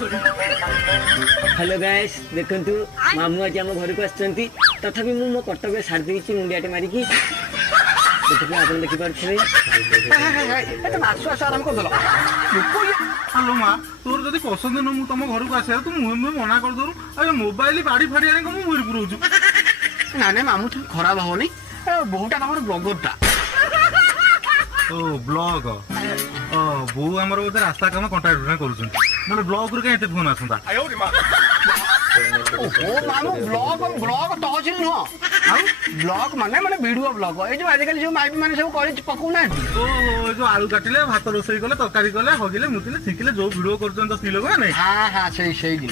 hello guys देखंतु मामू आज हम घर को आछंती तथापि मु मो कर्तव्य सार देछि मुंडियाटे मारिकी देखि आपण देखि पारछे ए तुम आसु आसु आराम कर दलो हेलो माँ तोर जदि पसंद न मु तुम घर को आसे तू मुहे मना कर दरू अरे मोबाइल बाड़ी फाड़ी आने को मु मुहे पुरौछु ना ना मामू तुम खराब होनी बहुटा तमर ब्लॉगर ता ओ ब्लॉग ओ बो हमर बोधे रास्ता काम कांटेक्ट करूछन नले ब्लॉग रे केते फोन आसंता ओहो मामू ब्लॉग ब्लॉग तो छिन नो आ ब्लॉग माने माने वीडियो ब्लॉग ए जो आजकल जो माइपी माने सब करि पकौ ना ओ जो आलू काटिले भात रोसई कले तरकारी कले हगिले मुतिले छिकिले जो वीडियो करछन तो स्त्री लोग ना हां हां सही सही